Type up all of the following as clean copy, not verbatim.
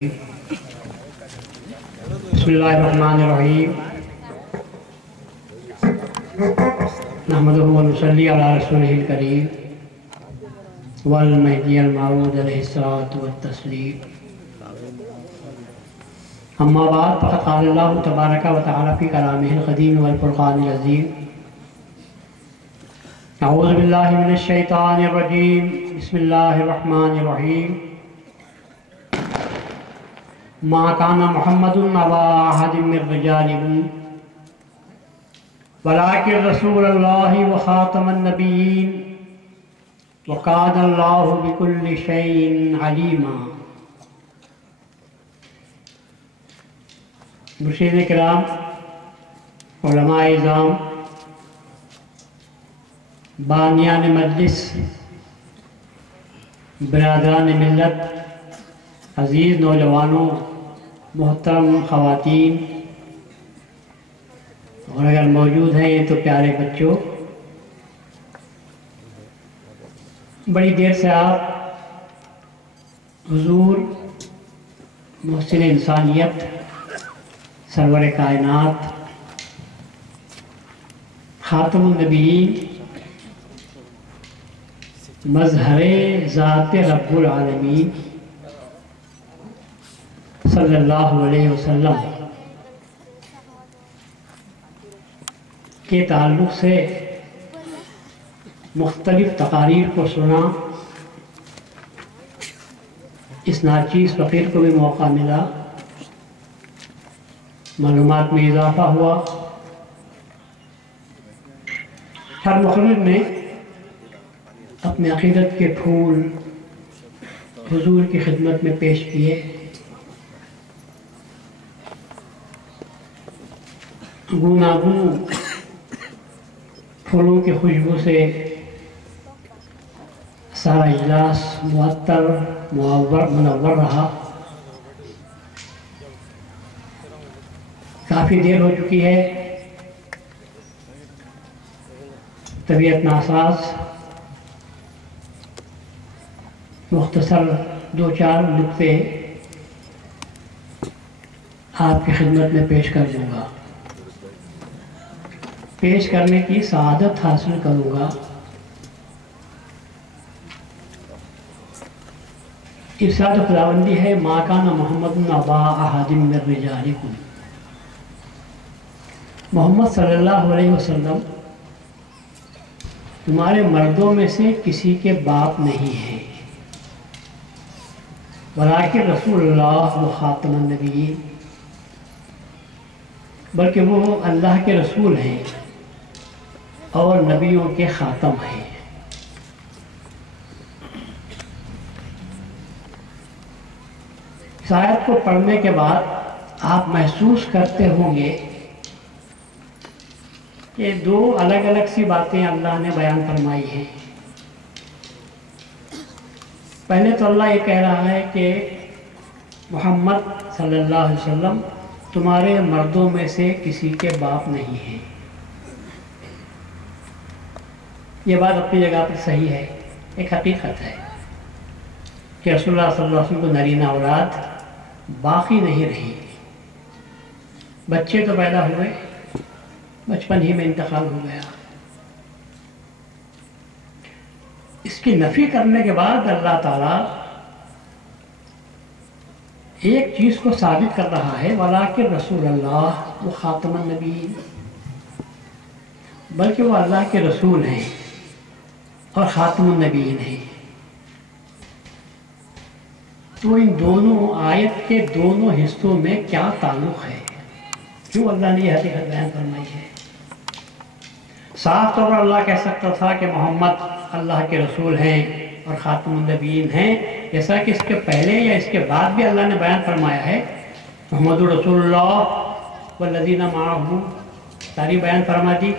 बिस्मिल्लाहिर्रहमानिर्रहीम नहमदुहु व नुसल्ली अला रसूलिहिल करीम वल महदियल मऊऊद अलैहिस्सलातु वत्तस्लीम। अम्मा बाद फ़क़द क़ाल अल्लाहु तबारक व तआला फ़ी कलामिहिल क़दीम वल फ़ुरक़ानिल अज़ीम। अऊज़ु बिल्लाहि मिनश शैतानिर रजीम। बिस्मिल्लाहिर्रहमानिर्रहीम। मा काना मुहम्मदुन अबा अहदिम मिर रिजालिकुम वलाकिन रसूलल्लाहि व खातमन नबिय्यीन व काना अल्लाहु बिकुल्लि शैइन अलीमा। मुर्शिद किराम, उलमाए इज़ाम, बानियान मजलिस, बिरादरान मिल्लत, अज़ीज़ नौजवानों, मोहतरम ख़वातीन और अगर मौजूद हैं तो प्यारे बच्चों, बड़ी देर से आप हुज़ूर मोहसिन इंसानियत, सरवर कायनात, खातमुन नबिय्यीन, मज़हरे ज़ात रब्बुल आलमीन सल्लल्लाहु अलैहि वसल्लम के ताल्लुक़ से मुख्तलिफ़ तकारीर को सुना। इस नाचीज़ फ़कीर को भी मौका मिला, मालूमात में इजाफ़ा हुआ। हर मुक़र्रिर ने अपने अक़ीदत के फूल हुज़ूर की खिदमत में पेश किए। गूनागूं फूलों की खुशबू से सारा इजलास मुअत्तर मुनव्वर रहा। काफ़ी देर हो चुकी है, तबीयत नासाज, मुख्तसर दो चार नुक्ते आपकी खिदमत में पेश कर दूँगा, पेश करने की सआदत हासिल करूँगा। इरशाद खुदाबंदी है, मा काना मुहम्मदुन अबा अहदिम मिर रिजालिकुम। मोहम्मद सल्लल्लाहु अलैहि वसल्लम तुम्हारे मर्दों में से किसी के बाप नहीं है, वलाकिन रसूलुल्लाह व खातमुन नबिय्यीन, बल्कि वो अल्लाह के रसूल हैं और नबियों के ख़ातम हैं। इस आयत को पढ़ने के बाद आप महसूस करते होंगे कि दो अलग अलग सी बातें अल्लाह ने बयान फरमाई हैं। पहले तो अल्लाह ये कह रहा है कि मोहम्मद सल्लल्लाहु अलैहि वसल्लम तुम्हारे मर्दों में से किसी के बाप नहीं है। ये बात अपनी जगह पर सही है, एक हकीकत है कि रसूलुल्लाह सल्लल्लाहु अलैहि वसल्लम को नरीना औलाद बाकी नहीं रही। बच्चे तो पैदा हुए, बचपन ही में इंतकाल हो गया। इसकी नफ़ी करने के बाद अल्लाह ताला एक चीज़ को साबित कर रहा है, वलाकिन रसूलल्लाह वो खातमुन नबिय्यीन, बल्कि वो अल्लाह के रसूल हैं और खातमुन नबिय्यीन हैं। तो इन दोनों आयत के दोनों हिस्सों में क्या ताल्लुक़ है, क्यों अल्लाह ने यह हकीकत बयान फरमाई है। साफ तौर पर अल्लाह कह सकता था कि मोहम्मद अल्लाह के रसूल हैं और खातमुन नबिय्यीन हैं, जैसा कि इसके पहले या इसके बाद भी अल्लाह ने बयान फरमाया है। मुहम्मदुर रसूलुल्लाह वल्लज़ीना माअहू तारीफ़ बयान फरमा दी।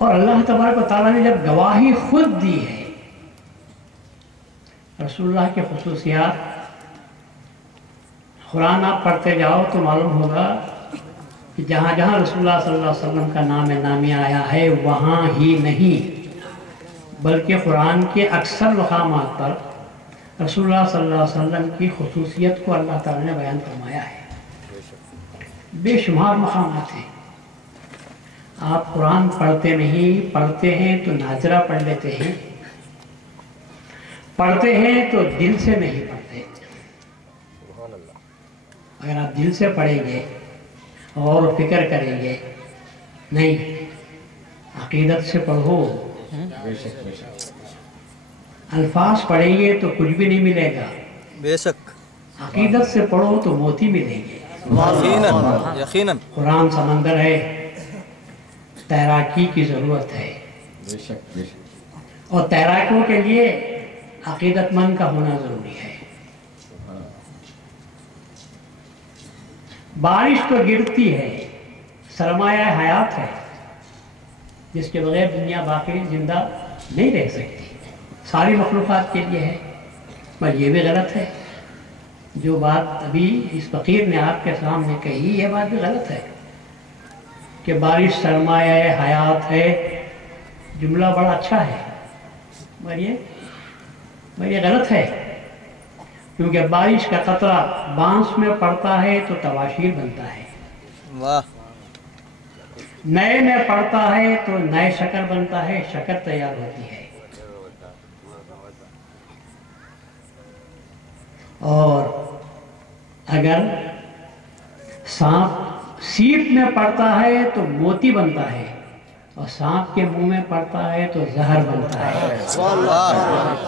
और अल्लाह तबारक व तआला ने जब गवाही खुद दी है रसूलुल्लाह के खुसूसियात, कुरान आप पढ़ते जाओ तो मालूम होगा कि जहाँ जहाँ रसूलुल्लाह सल्लल्लाहु अलैहि वसल्लम का नाम नामी आया है वहाँ ही नहीं بلکہ قرآن کے اکثر مقامات پر رسول اللہ صلی اللہ علیہ وسلم کی خصوصیت کو اللہ تعالیٰ نے بیان فرمایا ہے۔ بے شمار مقامات ہیں۔ آپ قرآن پڑھتے نہیں، پڑھتے ہیں تو ناظرہ پڑھ لیتے ہیں، پڑھتے ہیں تو دل سے نہیں پڑھتے۔ اگر آپ دل سے پڑھیں گے اور فکر کریں گے، نہیں، عقیدت سے پڑھو۔ الفاظ پڑھیں گے تو کچھ بھی نہیں ملے گا، بے شک عقیدت سے پڑھو تو موتی ملیں گے۔ یقیناً یقیناً قرآن سمندر ہے، تیراکی کی ضرورت ہے، اور تیراکوں کے لیے عقیدت مند کا ہونا ضروری ہے۔ بارش تو گرتی ہے، سرمایہ حیات ہے، جس کے بغیر دنیا باقی زندہ نہیں رہ سکتی، ساری مخلوقات کے لیے ہے۔ پر یہ بھی غلط ہے، جو بات ابھی اس فقیر نے آپ کے سامنے کہی، یہ بات بھی غلط ہے کہ بارش سرمایہ حیات ہے۔ جملہ بڑا اچھا ہے، مگر یہ غلط ہے، کیونکہ بارش کا قطرہ بانس میں پڑتا ہے تو تباشیر بنتا ہے، واہ نئے میں پڑتا ہے تو نئے شکر بنتا ہے، شکر تیار ہوتی ہے۔ اور اگر سانپ سیپ میں پڑتا ہے تو موتی بنتا ہے، اور سانپ کے منہ میں پڑتا ہے تو زہر بنتا ہے۔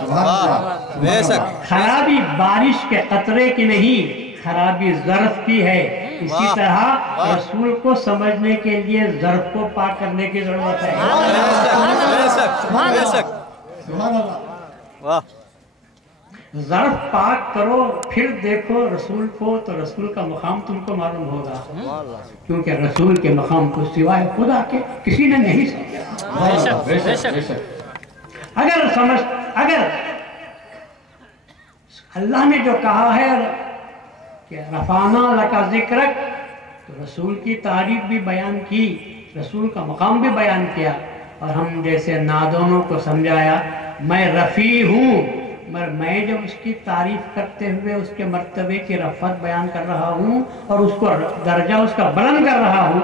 واہ بے شک خرابی بارش کے قطرے کی نہیں، خرابی ظرف کی ہے۔ اسی طرح رسول کو سمجھنے کے لیے ظرف کو پاک کرنے کی ضرورت ہے۔ بے شک بے شک واہ ظرف پاک کرو، پھر دیکھو رسول کو، تو رسول کا مقام تم کو معلوم ہوگا، کیونکہ رسول کے مقام کو سوائے خدا کے کسی نے نہیں سمجھا۔ اگر اللہ نے جو کہا ہے کہ رفعنا لک ذکرک، تو رسول کی تعریف بھی بیان کی، رسول کا مقام بھی بیان کیا، اور ہم جیسے نادونوں کو سمجھایا میں رفیع ہوں، مگر میں جب اس کی تعریف کرتے ہوئے اس کے مرتبے کی رفعت بیان کر رہا ہوں اور اس کو درجہ اس کا بلند کر رہا ہوں،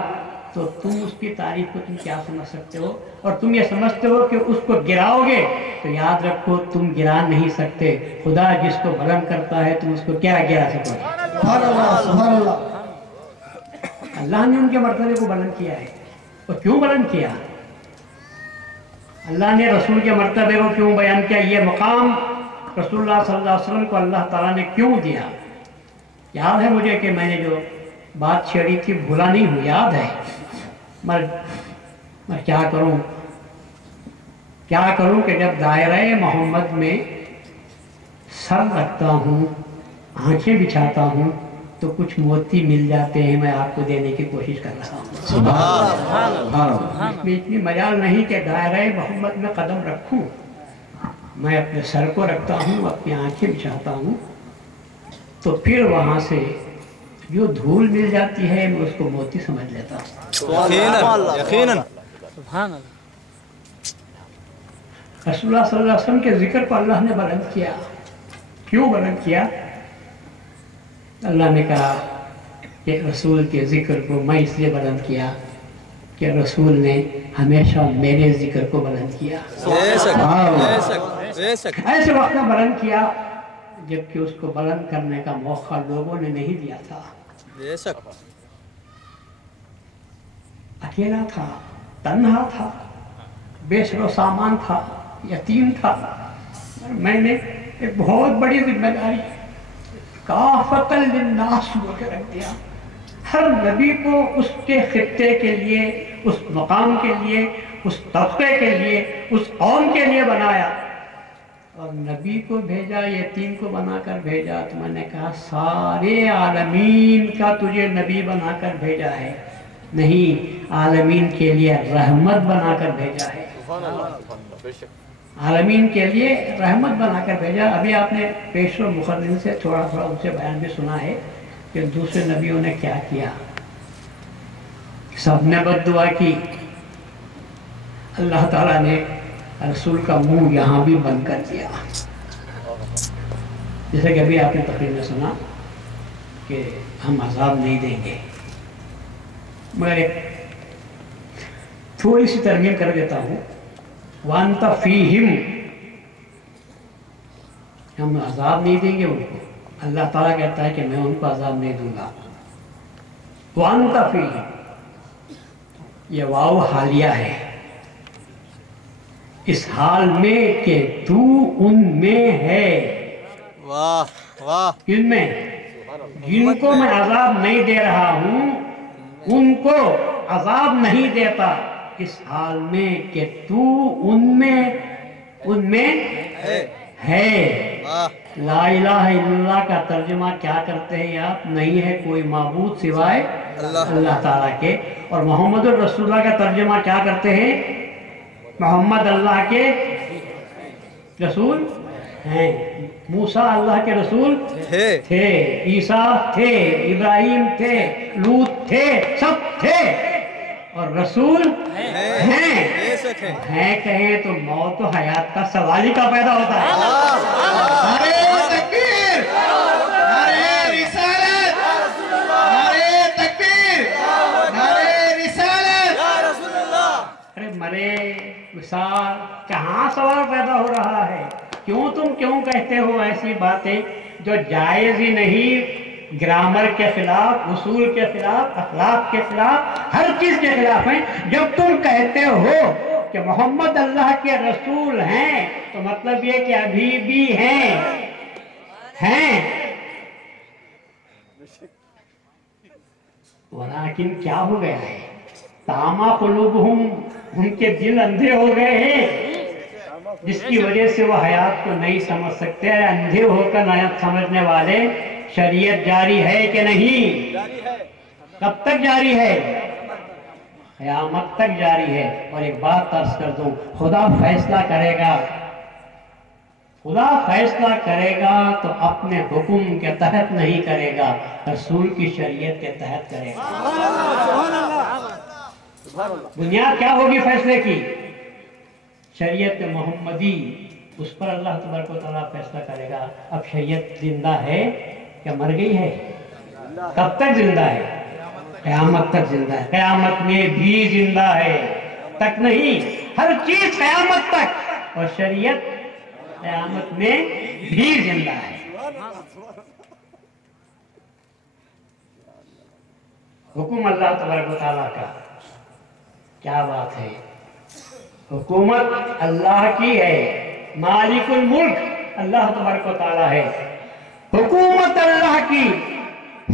تو تم اس کی تعریف کو تم کیا سمجھ سکتے ہو؟ اور تم یہ سمجھتے ہو کہ اس کو گراؤ گے، تو یاد رکھو تم گرا نہیں سکتے۔ خدا جس کو بلند کرتا ہے تم اس کو کیا گرا سکو گے؟ سبحان اللہ۔ اللہ نے ان کے مرتبے کو بلند کیا ہے، اور کیوں بلند کیا؟ اللہ نے رسول کے مرتبے کو کیوں بیان کیا؟ یہ مقام رسول اللہ صلی اللہ علیہ وسلم کو اللہ تعالیٰ نے کیوں دیا؟ یاد ہے مجھے کہ میں نے جو بات چھیڑی تھی بھولا نہیں ہوں، یاد ہے، میں کیا کروں کہ جب دائرہ محمد میں سر رکھتا ہوں، آنکھیں بچھاتا ہوں، تو کچھ موتی مل جاتے ہیں، میں آپ کو دینے کی کوشش کر رہا ہوں۔ اس میں اتنی مجال نہیں کہ دائرہ محمد میں قدم رکھوں، میں اپنے سر کو رکھتا ہوں، اپنی آنکھیں بچھاتا ہوں، تو پھر وہاں سے جو دھول مل جاتی ہے میں اس کو موتی سمجھ لیتا ہوں۔ یقیناً رسول اللہ صلی اللہ علیہ وسلم کے ذکر کو اللہ نے بلند کیا۔ کیوں بلند کیا؟ اللہ نے کہا کہ رسول کے ذکر کو میں اس لیے بلند کیا کہ رسول نے ہمیشہ میرے ذکر کو بلند کیا۔ بے شک بے شک بے شک ایسے وقت میں بلند کیا جبکہ اس کو بلند کرنے کا موقع لوگوں نے نہیں دیا تھا۔ بے شک اکیلا تھا، تنہا تھا، بے سر و سامان تھا، یتیم تھا۔ میں نے ایک بہت بڑی ذمہ داری کافۃ للناس ہو کے رکھ دیا۔ ہر نبی کو اس کے خطے کے لیے، اس مقام کے لیے، اس طبقے کے لیے، اس قوم کے لیے بنایا، اور نبی کو بھیجا، یتیم کو بنا کر بھیجا، تو میں نے کہا سارے عالمین کا تجھے نبی بنا کر بھیجا ہے، نہیں، عالمین کے لیے رحمت بنا کر بھیجا ہے، عالمین کے لیے رحمت بنا کر بھیجا۔ ابھی آپ نے پیشوا مقرن سے تھوڑا ان سے بیان بھی سنا ہے کہ دوسرے نبیوں نے کیا کیا۔ سب نے بد دعا کی، اللہ تعالیٰ نے रसूल का मुंह यहाँ भी बंद कर दिया। जैसे कि अभी आपने तकरीर में सुना कि हम अजाब नहीं देंगे, मगर एक थोड़ी सी तरमीम कर देता हूँ। वांता फीहिम, हम अजाब नहीं देंगे उनको। अल्लाह ताला कहता है कि मैं उनको अजाब नहीं दूंगा। वांता फीहिम, ये वाव हालिया है, इस हाल में कि तू उनमें है। वाह वाह। किनमें? जिनको मैं अजाब नहीं दे रहा हूं उनको अजाब नहीं देता, इस हाल में कि तू उनमें है। ला इलाहा इल्लल्लाह का तर्जुमा क्या करते हैं आप? नहीं है कोई माबूद सिवाय अल्लाह ताला के। और मोहम्मद रसूलुल्लाह का तर्जुमा क्या करते हैं? मोहम्मद अल्लाह के रसूल हैं। मूसा अल्लाह के रसूल थे, ईसा थे, इब्राहिम थे, लूत थे, सब थे। और रसूल हैं कहें तो मौत और हयात का सवाल ही का पैदा होता है। नारे तकबीर, नारे रिसालत, नारे तकबीर, नारे रिसालत। अरे मरे विशाल, कहाँ सवाल पैदा हो रहा है? क्यों कहते हो ऐसी बातें जो जायज ही नहीं, ग्रामर के खिलाफ, उसूल के खिलाफ, अखलाक के खिलाफ, हर चीज के खिलाफ हैं। जब तुम कहते हो कि मोहम्मद अल्लाह के रसूल हैं तो मतलब ये कि अभी भी हैं। वलाकिन क्या हो गया है? तामा कुलूबहुम, उनके दिल अंधे हो गए हैं, जिसकी वजह से वो हयात को नहीं समझ सकते। अंधे होकर हयात समझने वाले, शरीयत जारी है कि नहीं? कब तक जारी है? क़यामत तक जारी है। और एक बात अर्ज कर दूं, खुदा फैसला करेगा, खुदा फैसला करेगा तो अपने हुक्म के तहत नहीं करेगा, रसूल की शरीयत के तहत करेगा। बुनियाद क्या होगी फैसले की? शरीयत मोहम्मदी, उस पर अल्लाह तबारक व तआला फैसला करेगा। अब शरीयत जिंदा है क्या मर गई है? कब तक जिंदा है? क़यामत तक जिंदा है। क़यामत में भी जिंदा है, तक नहीं, हर चीज क़यामत तक, और शरीयत क़यामत में भी जिंदा है। हुक्म अल्लाह तबारक व तआला का, क्या बात है। हुकूमत अल्लाह की है, मालिकुल मुल्क अल्लाह तबारक व तआला है, हुकूमत अल्लाह की,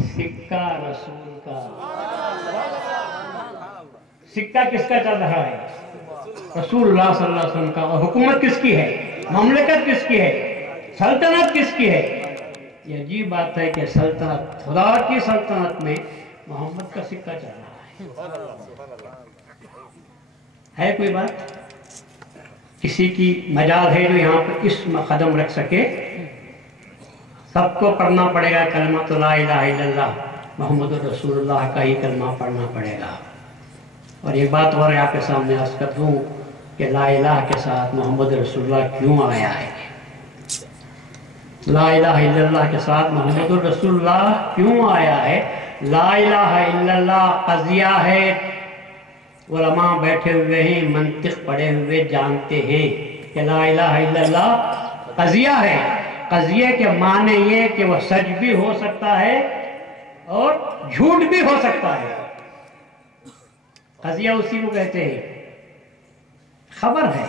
सिक्का रसूल का। सिक्का किसका चल रहा है? रसूलुल्लाह सल्लल्लाहु अलैहि वसल्लम का। और हुकूमत किसकी है? ममलकत किसकी है? सल्तनत किसकी है? ये अजीब बात है कि सल्तनत, खुदा की सल्तनत में मोहम्मद का सिक्का चल रहा है कोई बात? किसी की मजाल है जो यहाँ पर इसम कदम रख सके? सबको पढ़ना पड़ेगा कलमा तो ला इलाहा इल्लल्लाह मोहम्मद रसूलुल्लाह का ही कलमा पढ़ना पड़ेगा। और एक बात और आपके सामने अर्ज कर दूँ कि ला इलाहा के साथ मोहम्मद रसूलुल्लाह क्यों आया है? ला इलाहा इल्लल्लाह के साथ मोहम्मद रसूलुल्लाह क्यों आया है? ला इलाहा इल्लल्लाह कज़िया है, उलमा बैठे हुए हैं, मंतिक पढ़े हुए जानते हैं कि ला इलाहा इल्लल्लाह कज़िया है। कज़िये के माने ये कि वह सच भी हो सकता है और झूठ भी हो सकता है। कज़िया उसी को कहते हैं। खबर है,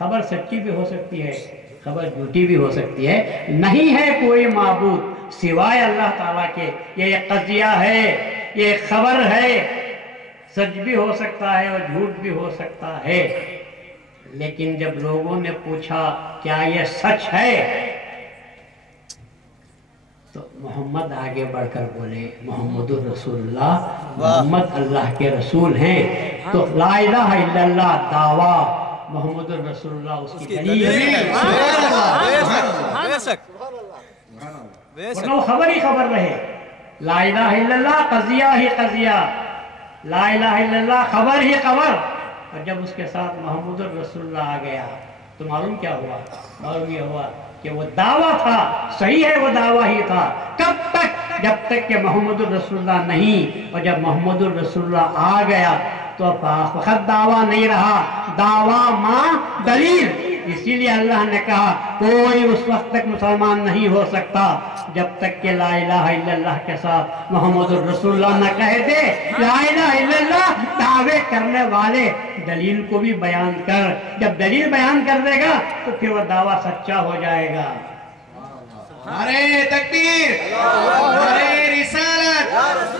खबर सच्ची भी हो सकती है, खबर झूठी भी हो सकती है। नहीं है कोई माबूद सिवाय अल्लाह ताला के। ये एक कज़िया है, ये एक खबर है, सच भी हो सकता है और झूठ भी हो सकता है। लेकिन जब लोगों ने पूछा क्या ये सच है, तो मोहम्मद आगे बढ़कर बोले मोहम्मदुर रसूलुल्लाह, मोहम्मद अल्लाह के रसूल हैं। तो ला इलाहा इल्लल्लाह दावा, मोहम्मदुर रसूलुल्लाह उसकी दलील है। वरना वो खबर ही खबर रहे। ला इलाहा इल्लल्लाह कज़िया ही कज़िया, ला इलाहा इल्लल्लाह खबर ही खबर, اور جب اس کے ساتھ محمد الرسول اللہ آ گیا تو معلوم کیا ہوا؟ معلوم یہ ہوا کہ وہ دعویٰ تھا، صحیح ہے وہ دعویٰ ہی تھا، کب تک؟ جب تک کہ محمد الرسول اللہ نہیں، اور جب محمد الرسول اللہ آ گیا تو فقط دعویٰ نہیں رہا، دعویٰ ماں دلیل۔ اسی لیے اللہ نے کہا کوئی اس وقت تک مسلمان نہیں ہو سکتا جب تک کہ لا الہ الا اللہ کے ساتھ محمد الرسول اللہ نہ کہہ دے۔ لا الہ الا اللہ دعوے کرنے والے دلیل کو بھی بیان کر، جب دلیل بیان کر دے گا تو پھر وہ دعویٰ سچا ہو جائے گا۔ نعرہ تکبیر، نعرہ رسالت،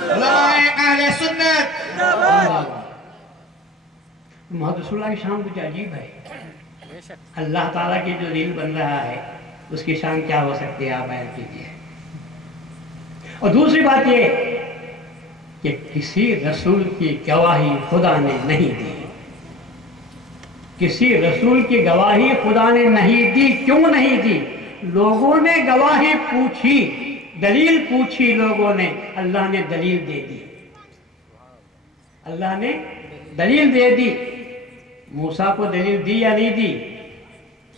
علماء اہل سنت۔ محمد رسول اللہ کی شان کچھ عجیب ہے، اللہ تعالیٰ کی جو دل بن رہا ہے اس کی شان کیا ہو سکتی ہے، آپ بیان کیجیے۔ اور دوسری بات یہ کہ کسی رسول کی گواہی خدا نے نہیں دی، کسی رسول کی گواہی خدا نے نہیں دی۔ کیوں نہیں دی؟ لوگوں نے گواہی پوچھی، دلیل پوچھی لوگوں نے، اللہ نے دلیل دے دی، اللہ نے دلیل دے دی۔ موسیٰ کو دلیل دی یا نہیں دی؟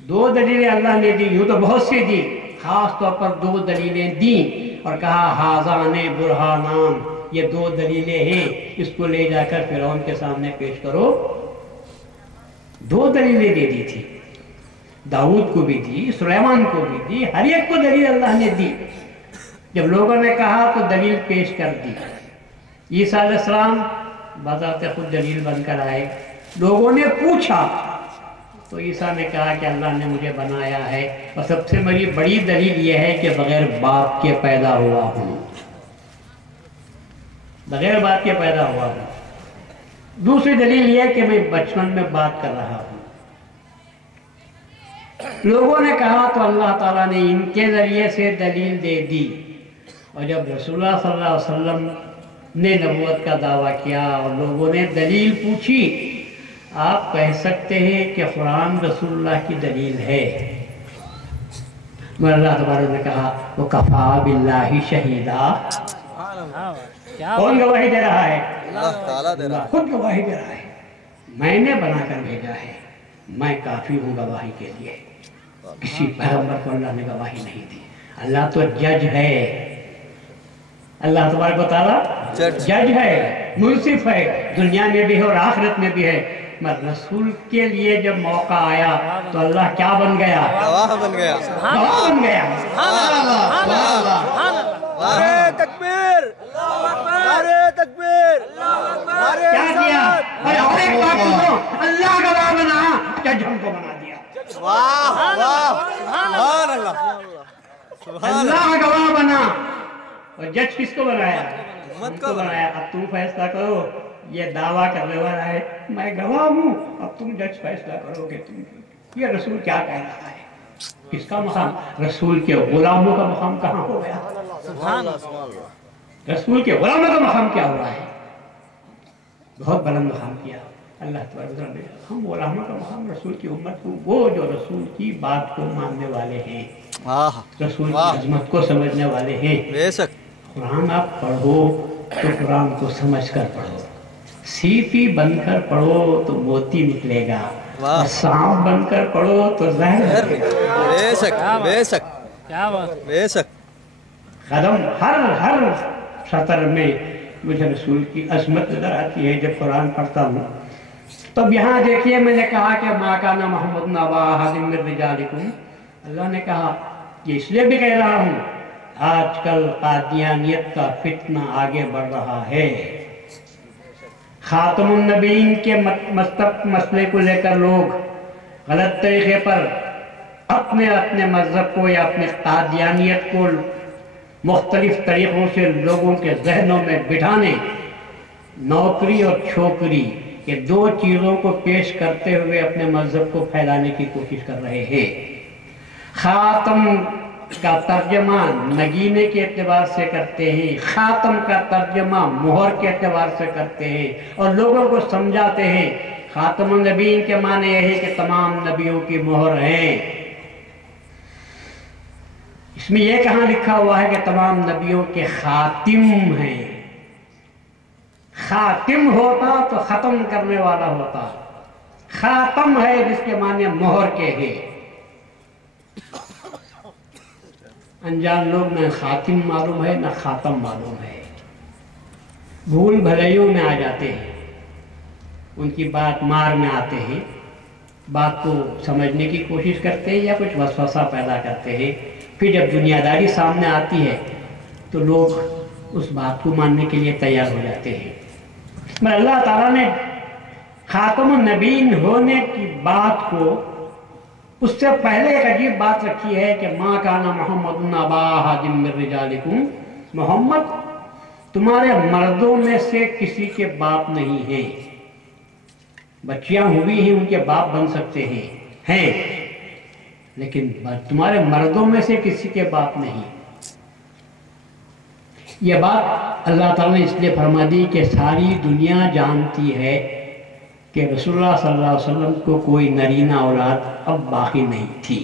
2 دلیلیں اللہ نے دی، یوں تو بہت سی دی، خاص طور پر 2 دلیلیں دیں اور کہا ہاذان برہانان، یہ 2 دلیلیں ہیں، اس کو لے جا کر فرعون کے سامنے پیش کرو۔ 2 دلیلیں دے دی تھی، داؤد کو بھی دی، سلیمان کو بھی دی، ہر ایک کو دلیل اللہ نے دی۔ جب لوگوں نے کہا تو دلیل پیش کر دی۔ عیسیٰ علیہ السلام بذات خود دلیل بن کر آئے، لوگوں نے پوچھا تو عیسیٰ نے کہا کہ اللہ نے مجھے بنایا ہے، اور سب سے بڑی دلیل یہ ہے کہ بغیر باپ کے پیدا ہوا ہوں، بغیر باپ کے پیدا ہوا ہوں۔ دوسری دلیل یہ ہے کہ میں بچپن میں بات کر رہا ہوں۔ لوگوں نے کہا تو اللہ تعالیٰ نے ان کے ذریعے سے دلیل دے دی، اور جب رسول اللہ صلی اللہ علیہ وسلم نے نبوت کا دعویٰ کیا اور لوگوں نے دلیل پوچھی، آپ کہہ سکتے ہیں کہ قرآن رسول اللہ کی دلیل ہے، مگر اللہ تبارک نے کہا وَكَفَى بِاللَّهِ شَهِيدًا۔ کون گواہی دے رہا ہے؟ اللہ تعالیٰ دے رہا ہے، خود گواہی دے رہا ہے، میں نے بنا کر بھیجا ہے، میں کافی ہوں گواہی کے لیے۔ کسی پیغمبر کو اللہ نے گواہی نہیں دی۔ اللہ تو جج ہے، اللہ تبارک و تعالیٰ جج ہے، منصف ہے، دنیا میں بھی ہے اور آخرت میں بھی ہے۔ مگر رسول کے لیے جب موقع آیا تو اللہ کیا بن گیا؟ گواہ بن گیا۔ گواہ بن گیا۔ نعرہ تکبیر، نعرہ تکبیر، نعرہ کیا کیا؟ رسالت۔ اور ایک بات سنو، اللہ گواہ بنا، جج ہم کو بنا دیا۔ واہ واہ، سبحان اللہ، سبحان اللہ۔ اللہ گواہ بنا اور جج کس کو بنایا؟ امت کو بنایا۔ اب تم فیصلہ کرو، یہ دعویٰ کرنے والا ہے میں گواہ ہوں، اب تم جج فیصلہ کرو کہ تم یہ رسول کیا کہہ رہا ہے، کس کا مقام؟ رسول کے غلاموں کا مقام کہاں ہو گیا؟ سبحان اللہ، سبحان اللہ۔ رسول کے غلاموں کا مقام کیا ہوا ہے؟ بہت بلند مقام کیا اللہ تبارک نے۔ ہم غلاموں کا مقام رسول کی امت کو، وہ جو رسول کی بات کو ماننے والے ہیں، رسول کی عظمت کو سمجھنے والے ہیں۔ بے شک۔ قرآن آپ پڑھو تو قرآن کو سمجھ کر پڑھو، سیپی بن کر پڑھو تو موتی نکلے گا، اور سانپ بن کر پڑھو تو زہر نکلے گا۔ بے شک، بے شک، بے شک۔ قدم ہر سطر میں مجھے رسول کی عظمت نظر آتی ہے جب قرآن پڑھتا ہوں۔ تب یہاں دیکھیے میں نے کہا کہ ما کان محمد ابا احد من رجالکم، اللہ نے کہا یہ اس لیے بھی کہہ رہا ہوں آج کل قادیانیت کا فتنہ آگے بڑھ رہا ہے، خاتم النبیین کے مسئلے کو لے کر لوگ غلط طریقے پر اپنے مذہب کو یا اپنے قادیانیت کو مختلف طریقوں سے لوگوں کے ذہنوں میں بٹھانے، نوکری اور چھوکری یہ 2 چیزوں کو پیش کرتے ہوئے اپنے مذہب کو پھیلانے کی کوشش کر رہے ہیں۔ خاتم کا ترجمہ نگینے کے اعتبار سے کرتے ہیں، خاتم کا ترجمہ مہر کے اعتبار سے کرتے ہیں، اور لوگوں کو سمجھاتے ہیں خاتم النبیین کے معنی یہ ہے کہ تمام نبیوں کی مہر ہیں۔ اس میں یہ کہاں لکھا ہوا ہے کہ تمام نبیوں کے خاتم ہیں؟ خاتم ہوتا تو ختم کرنے والا ہوتا، खातम है जिसके माने मोहर के है। अनजान लोग न खातिम मालूम है न खातम मालूम है, भूल भलाइयों में आ जाते हैं, उनकी बात मार में आते हैं, बात को समझने की कोशिश करते हैं या कुछ वसवसा पैदा करते हैं। फिर जब दुनियादारी सामने आती है तो लोग उस बात को मानने के लिए तैयार हो जाते हैं। मगर अल्लाह ताला ने खातमुन नबीन होने की बात को उससे पहले एक अजीब बात रखी है कि माँ काना मोहम्मद अबा अहदिम मिन रिजालिकुम, मोहम्मद तुम्हारे मर्दों में से किसी के बाप नहीं है। बच्चियां हुई ही उनके बाप बन सकते हैं, लेकिन तुम्हारे मर्दों में से किसी के बाप नहीं। यह बात अल्लाह ताला ने इसलिए फरमा दी कि सारी दुनिया जानती है कि रसूलुल्लाह सल्लल्लाहु अलैहि वसल्लम को कोई नरीना औलाद अब बाकी नहीं थी।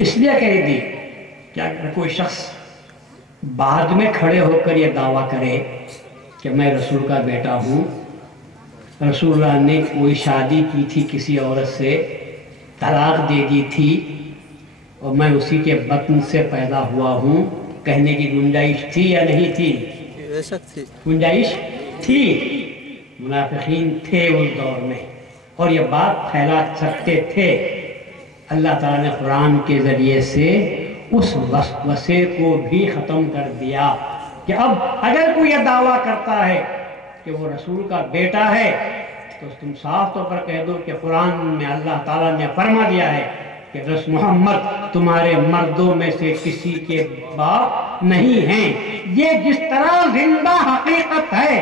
इसलिए कह दी कि अगर कोई शख्स बाद में खड़े होकर यह दावा करे कि मैं रसूल का बेटा हूँ, रसूलुल्लाह ने कोई शादी की थी किसी औरत से, तलाक दे दी थी और मैं उसी के बतन से पैदा हुआ हूँ, कहने की गुंजाइश थी या नहीं थी? बेशक थी। गुंजाइश थी। मुनाफिकीन थे उस दौर में और ये बात फैला सकते थे। अल्लाह ताला ने कुरान के ज़रिए से उस वसवसे को भी ख़त्म कर दिया कि अब अगर कोई यह दावा करता है कि वो रसूल का बेटा है तो तुम साफ तौर पर कह दो कि कुरान में अल्लाह ताला ने फरमा दिया है कि रसूल मोहम्मद तुम्हारे मर्दों में से किसी के बाप नहीं हैं। ये जिस तरह जिंदा हकीकत है,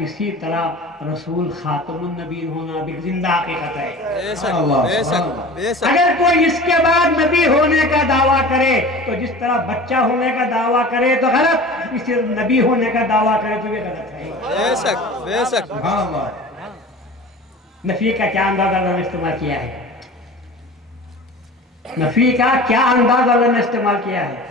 इसी तरह रसूल खातमुन नबीन होना भी जिंदा हकीकत है। बेशक बेशक बेशक। अगर कोई इसके बाद नबी होने का दावा करे तो जिस तरह बच्चा होने का दावा करे तो गलत, इसी नबी होने का दावा करे तो भी गलत है। बेशक बेशक। नफी का क्या अंदाज अल्लाह ने इस्तेमाल किया है? नफी का क्या अंदाज अल्लाह ने इस्तेमाल किया है?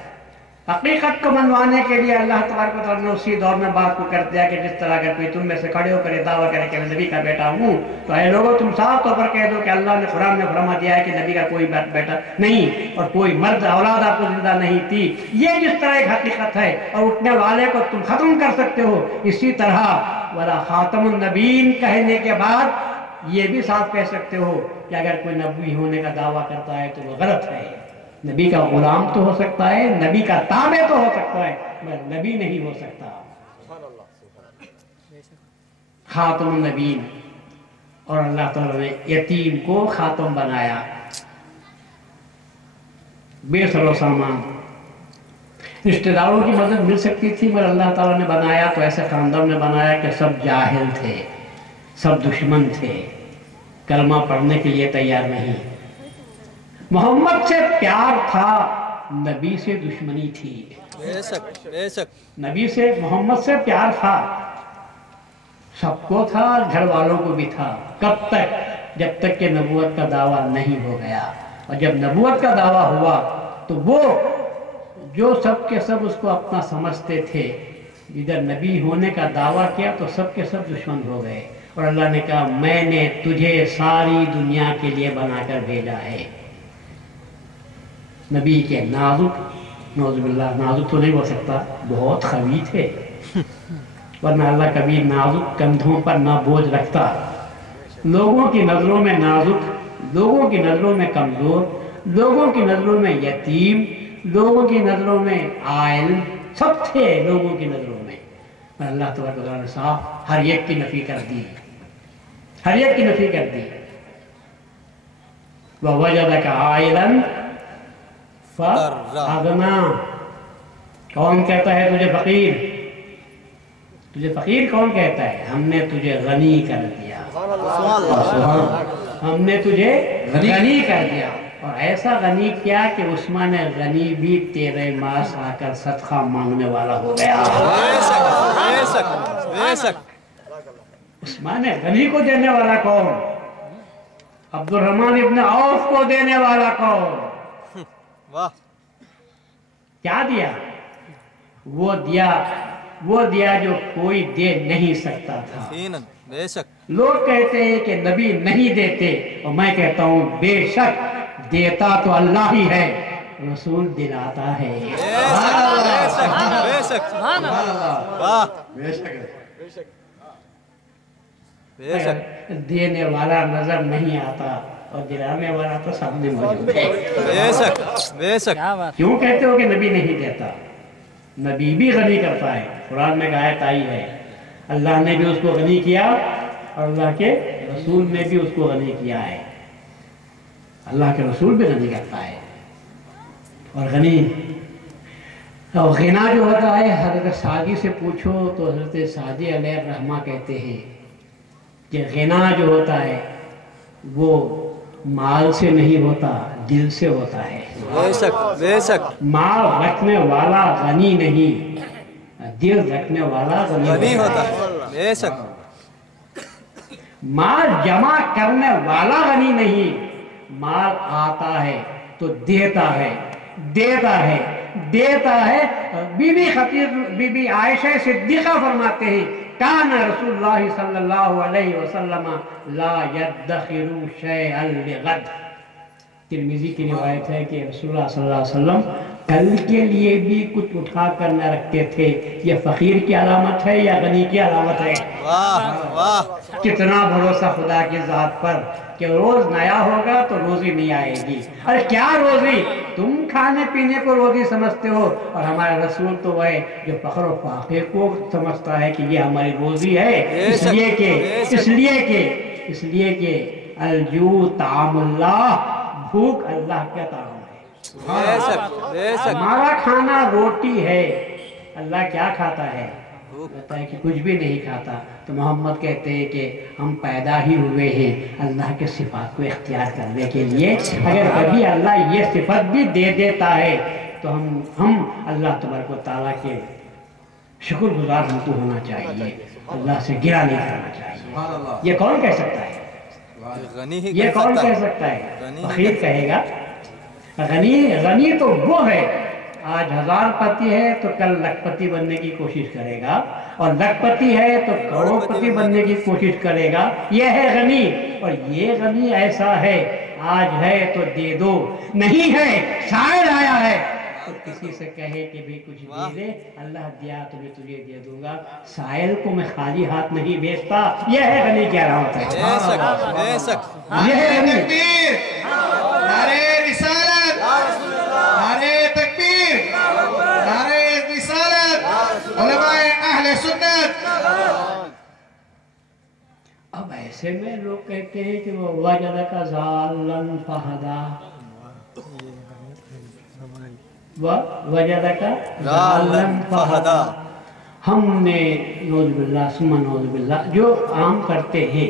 हकीकत को मनवाने के लिए अल्लाह तबारक व तआला ने उसी दौर में बात को कर दिया कि जिस तरह अगर कोई तुम में से खड़े होकर दावा करे कि मैं नबी का बेटा हूँ, तो ऐ लोगों तुम साफ तौर पर कह दो कि अल्लाह ने कुरान में फरमा दिया है कि नबी का कोई बेटा नहीं और कोई मर्द औलाद आपको जिंदा नहीं थी। ये जिस तरह एक हकीकत है और उठने वाले को तुम खत्म कर सकते हो, इसी तरह वाला खातमुन नबीन कहने के बाद ये भी साफ कह सकते हो कि अगर कोई नबी होने का दावा करता है तो वो गलत है। नबी का गुलाम तो हो सकता है, नबी का ताबे तो हो सकता है, मगर नबी नहीं हो सकता। खातमुन नबीन। और अल्लाह ताला ने यतीम को खातम बनाया, बेसरो सामान। रिश्तेदारों की मदद मिल सकती थी मगर अल्लाह ताला ने बनाया तो ऐसे खानदान में बनाया कि सब जाहिल थे, सब दुश्मन थे, कलमा पढ़ने के लिए तैयार नहीं। मोहम्मद से प्यार था, नबी से दुश्मनी थी। बेशक बेशक। नबी से मोहम्मद से प्यार था, सबको था, घर वालों को भी था। कब तक? जब तक कि नबूवत का दावा नहीं हो गया। और जब नबूवत का दावा हुआ तो वो जो सब के सब उसको अपना समझते थे, इधर नबी होने का दावा किया तो सब के सब दुश्मन हो गए। और अल्लाह ने कहा मैंने तुझे सारी दुनिया के लिए बनाकर भेजा है। नबी के नाजुक, नौजुबिल्लाह, नाजुक तो नहीं हो सकता, बहुत खबी थे, वरना अल्लाह कभी नाजुक कंधों पर ना बोझ रखता। लोगों की नज़रों में नाजुक, लोगों की नज़रों में कमज़ोर, लोगों की नज़रों में यतीम, लोगों की नज़रों में आयल, सब थे लोगों की नज़रों में। पर अल्लाह तबारक व तआला ने साफ हर एक की नफी कर दी, हर एक की नफी कर दी। ववजदक आइलन फअगना। कौन कहता है तुझे फकीर? तुझे फकीर कौन कहता है? हमने तुझे गनी कर दिया, हमने तुझे गनी कर दिया। और ऐसा गनी किया कि उस्मान गनी भी तेरे मास आकर सदका मांगने वाला हो गया। उस्मान गनी को देने वाला कौन? अब्दुर्रहमान इब्न औफ को देने वाला कौन? वाह। क्या दिया? वो दिया जो कोई दे नहीं सकता था। बेशक लोग कहते हैं कि नबी नहीं देते, और मैं कहता हूँ बेशक देता तो अल्लाह ही है, रसूल दिलाता है। बेशक बेशक वाह बेशक बेशक देने वाला नजर नहीं आता और दिलाने वाला तो सामने मौजूद है। बेशक बेशक क्यों कहते हो कि नबी नहीं देता? नबी भी गनी करता है। कुरान में आयत आई है, अल्लाह ने भी उसको गनी किया और अल्लाह के रसूल ने भी उसको गनी किया है। अल्लाह के रसूल भी गनी करता है। और गनी और गिना जो होता है, हजरत सादी से पूछो तो हजरत सादी अलैहिर्रहमा कहते हैं कि गिना जो होता है वो माल से नहीं होता, दिल से होता है। बेशक बेशक माल रखने वाला गनी नहीं, दिल रखने वाला गनी होता है। है। बेशक माल जमा करने वाला गनी नहीं, माल आता है तो देता है, देता है, देता है। बीबी आयशा सिद्दीक़ा फरमाते हैं, कान रसूलुल्लाह सल्लल्लाहु अलैहि वसल्लम ला यद्दखिरु शैअन लिगद। तिरमिज़ी की रिवायत है कि रसूलुल्लाह सल्लल्लाहु अलैहि वसल्लम कल के लिए भी कुछ उठा कर न रखते थे। यह फकीर की अलामत है या गनी की अलामत है? वाह वाह कितना भरोसा खुदा की ज़ात पर कि रोज नया होगा तो रोजी नहीं आएगी। अरे क्या रोजी, तुम खाने पीने को रोजी समझते हो, और हमारा रसूल तो वह जो फख्र और फाखे को समझता है कि ये हमारी रोजी है। इसलिए के अलजू तामुल्लाह, भूख अल्लाह का ताम है। बेशक बेशक हमारा खाना रोटी है, अल्लाह क्या खाता है? कहता है कि कुछ भी नहीं खाता। तो मोहम्मद कहते हैं कि हम पैदा ही हुए हैं अल्लाह के सिफात को इख्तियार करने के लिए। अगर कभी अल्लाह ये सिफत भी दे देता है तो हम अल्लाह तबारक व तआला के शुक्रगुजार हमको होना चाहिए, अल्लाह से गिरा नहीं करना चाहिए। ये कौन कह सकता है? गनी ही ये कह कौन सकता कह है। सकता है? गनी ही फकीर कहेगा। गनी तो वो है, आज हजारपति है तो कल लखपति बनने की कोशिश करेगा, और लखपति है तो करोड़पति बनने की कोशिश करेगा। ये है गनी। और ये गनी ऐसा है, आज है तो दे दो, नहीं है शायद आया है तो किसी से कहे कि भी कुछ दे दे, अल्लाह दिया तो मैं तुझे दे दूंगा। साइल को मैं खाली हाथ नहीं भेजता। यह है गनी क्या रहमत है। बेशक बेशक ये है गनी। तकबीर, नारे रिसालत, नारे तकबीर, नारे रिसालत, उलमाए अहले सुन्नत। अब ऐसे में लोग कहते हैं कि वो वजद का ज़ालन फहदा, वजद का ज़ालन फहदा। हमने नौज़ुबिल्लाह सुम्मा नौज़ुबिल्लाह जो आम करते हैं,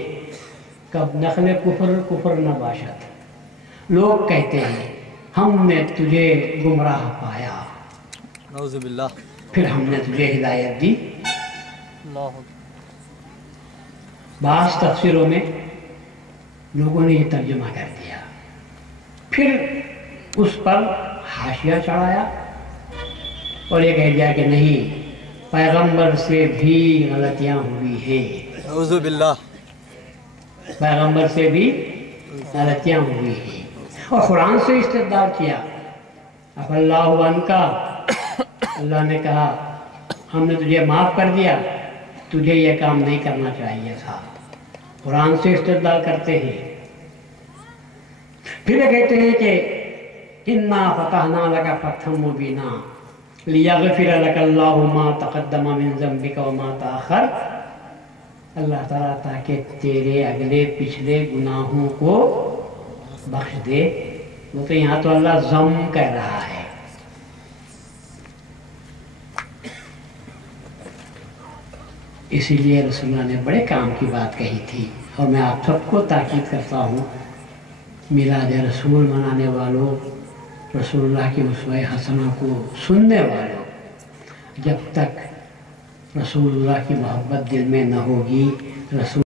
कब नखले कुफर न बाशत। लोग कहते हैं हमने तुझे गुमराह पाया, नौज़ुबिल्लाह, फिर हमने तुझे हिदायत दी। बाज़ तफसीरों में लोगों ने ये तर्जुमा कर दिया, फिर उस पर हाशिया चढ़ाया और ये कह दिया कि नहीं, पैगंबर से भी गलतियां हुई हैं, नौज़ुबिल्लाह, पैगंबर से भी गलतियां हुई हैं। और कुरान से इस्तेदलाल किया। अफ़ल्लाहु अन्का, अल्लाह ने कहा हमने तुझे माफ़ कर दिया, तुझे यह काम नहीं करना चाहिए था। कुरान से इस्तेदलाल करते हैं। फिर ये कहते हैं कि इन्ना फतहना लका फतहम मुबीना लियग़फ़िर लकल्लाहु मा तक़द्दम मिन ज़ंबिका व मा तअख़्ख़र। अल्लाह ताला ताकि तेरे अगले पिछले गुनाहों को बख्श दे। वो तो यहाँ तो अल्लाह ज़म कह रहा है। इसीलिए रसूलुल्लाह ने बड़े काम की बात कही थी। और मैं आप सबको ताकीद करता हूँ, मिलाद रसूल मनाने वालों, रसूलुल्लाह की उसवा हसना को सुनने वालों, जब तक रसूलुल्लाह की मोहब्बत दिल में न होगी, रसूल